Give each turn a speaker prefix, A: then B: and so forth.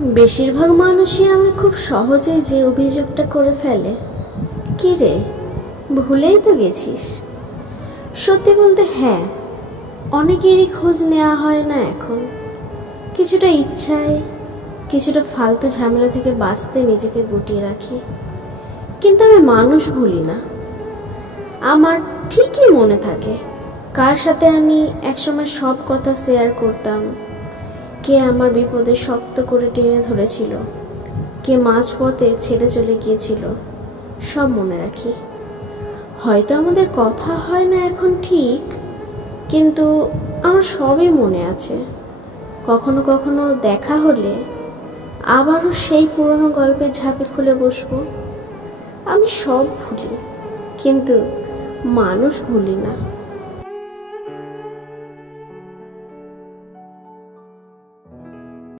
A: বেশিরভাগ মানুষই আমি খুব সহজেই যে অভিযোগটা করে ফেলে। কী রে, ভুলেই তো গেছিস। সত্যি বলতে হ্যাঁ অনেকেরই খোঁজ নেওয়া হয় না এখন। কিছুটা ইচ্ছায়, কিছুটা ফালতু ঝামেলা থেকে বাঁচতে নিজেকে গুটিয়ে রাখি। কিন্তু আমি মানুষ ভুলি না। আমার ঠিকই মনে থাকে, কার সাথে আমি একসময় সব কথা শেয়ার করতাম কে আমার বিপদে শক্ত করে টেনে ধরেছিল? কে মাঝপথে ছেড়ে চলে গিয়েছিল? সব মনে রাখি। হয়তো আমাদের কথা হয় না এখন ঠিক, কিন্তু আমার সবই মনে আছে। কখনো কখনো দেখা হলে আবারও সেই পুরনো গল্পের ঝাঁপে খুলে বসবো। আমি সব ভুলি, কিন্তু মানুষ ভুলি না।